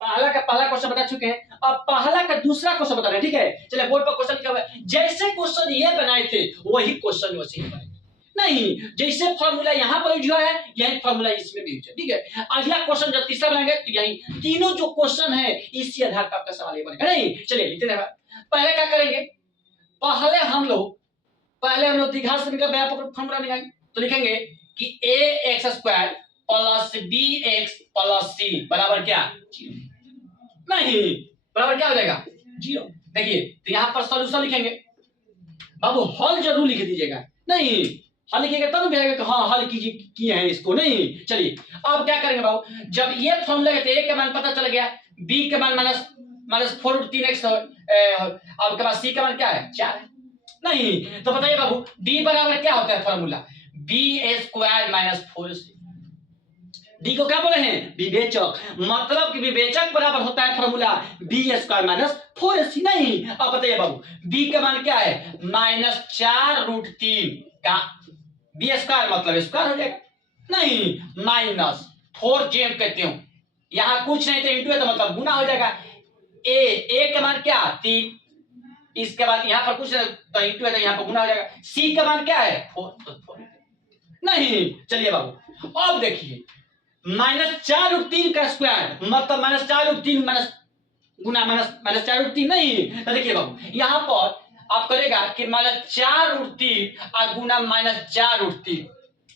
पहला क्वेश्चन बता चुके हैं, अब पहला का दूसरा क्वेश्चन बता रहे हैं, ठीक है। चलिए बोर्ड पर क्वेश्चन लिखा हुआ है, जैसे क्वेश्चन ये बनाए थे वही क्वेश्चन वैसे ही बनाए नहीं, जैसे फॉर्मूला यहाँ पर यूज हुआ है यही फॉर्मूला इसमें भी यूज है, ठीक है। अगला क्वेश्चन जब तीसरा बनाएंगे तो यही तीनों जो क्वेश्चन है इसी आधार पर आपका सवाल ये बनेगा नहीं। चलिए लिखते हैं, पहले क्या करेंगे, पहले हम लोग द्विघात समीकरण का व्यापक फॉर्मूला निकालेंगे, तो लिखेंगे कि ax² plus bx plus c बराबर क्या, नहीं बराबर क्या हो जाएगा, 0। देखिए तो यहाँ पर सॉल्यूशन लिखेंगे, बाबू हल जरूर लिख दीजिएगा, नहीं हल लिखिएगा तब भी कि हाँ हल कीजिए किए हैं इसको, नहीं। चलिए अब क्या करेंगे बाबू, जब ये फॉर्मूला है तो a के मान पता चल गया, b के मान -4√3x, अब के बाद c का मान क्या है 4 है, नहीं। तो बताइए बाबू b बराबर क्या होता है फॉर्मूला, b² - 4c। डी को क्या बोले हैं, विवेचक, मतलब कि विवेचक बराबर होता है फॉर्मूला b² - 4ac, नहीं। अब बताइए बाबू b का मान क्या है -4√3 का b² मतलब स्क्वायर हो जाएगा, नहीं -4 जेम कहते हो, यहाँ कुछ नहीं तो इंटू है तो मतलब गुना हो जाएगा, a का मान क्या 3, इसके बाद यहाँ पर कुछ तो इंटू है तो यहाँ पर गुना हो जाएगा, c का मान क्या है 4 तो 4 नहीं। चलिए बाबू अब देखिए -4√3 का स्क्वायर मतलब -4√3 गुना -4√3 नहीं। तो देखिए बाबू यहाँ पर आप करेगा कि -4√3 और गुना -4√3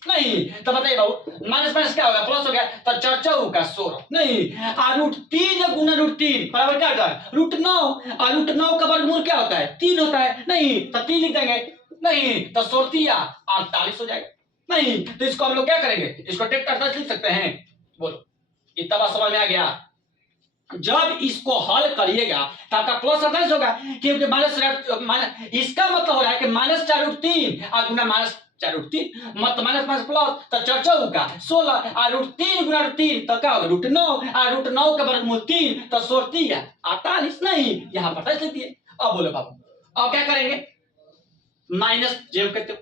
नहीं। तो बताइए बाबू माइनस क्या होगा प्लस हो गया, तो 4 का 16 नहीं, और √3 गुना √3 बराबर क्या होता है √9, और √9 का वर्गमूल क्या होता है 3 होता है, नहीं तो 3 लिख देंगे, नहीं तो 16 48 हो जाएगा, नहीं। तो इसको हम लोग क्या करेंगे, इसको टेक 48 लिख सकते हैं, बोलो इतना बात समझ में आ गया। जब इसको हल करिएगा तो आपका प्लस 48 होगा, क्योंकि इसका मतलब हो रहा है कि -4√3 और गुना -4√3 मतलब माइनस प्लस, तो 4 का 16 और √3 गुना √3 तो क्या होगा √9 और √9 का वर्गमूल 3 तो 16 48 नहीं, यहाँ 28 लिख दिए। अब बोलो बाबू अब क्या करेंगे, माइनस जेब करते हो,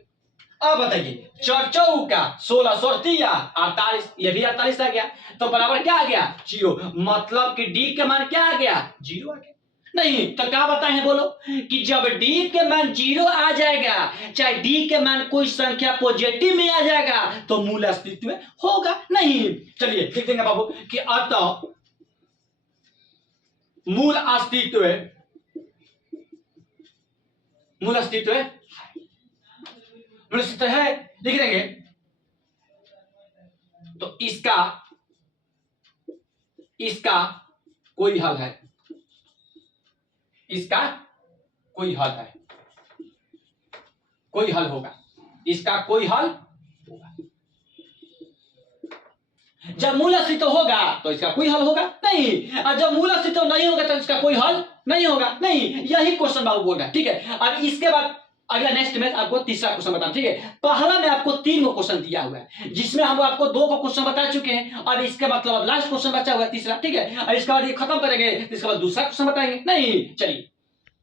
अब बताइए 4 का 16 16 48, ये भी 48 आ गया, तो बराबर क्या आ गया 0, मतलब कि डी का मान क्या आ गया 0 आ गया, नहीं। तो क्या बताए हैं बोलो कि जब डी के मान 0 आ जाएगा, चाहे डी के मान कोई संख्या पॉजिटिव में आ जाएगा तो मूल अस्तित्व में होगा, नहीं। चलिए लिख देंगे बाबू कि अतः मूल अस्तित्व है, लिख देंगे। तो इसका कोई हल है, इसका कोई हल है, कोई हल होगा, इसका कोई हल होगा। जब मूल अस्तित्व होगा तो इसका कोई हल होगा नहीं, और जब मूल अस्तित्व नहीं होगा तो इसका कोई हल नहीं होगा, नहीं। यही क्वेश्चन बाबू बोल रहा है, ठीक है। अब इसके बाद अगला नेक्स्ट में आपको तीसरा क्वेश्चन बताना, ठीक है। पहला में आपको 3 को क्वेश्चन दिया हुआ है, जिसमें हम आपको 2 को क्वेश्चन बता चुके हैं, और इसके मतलब लास्ट क्वेश्चन बचा हुआ है तीसरा, ठीक है। और इसके बाद ये खत्म करेंगे, इसके बाद दूसरा क्वेश्चन बताएंगे, नहीं। चलिए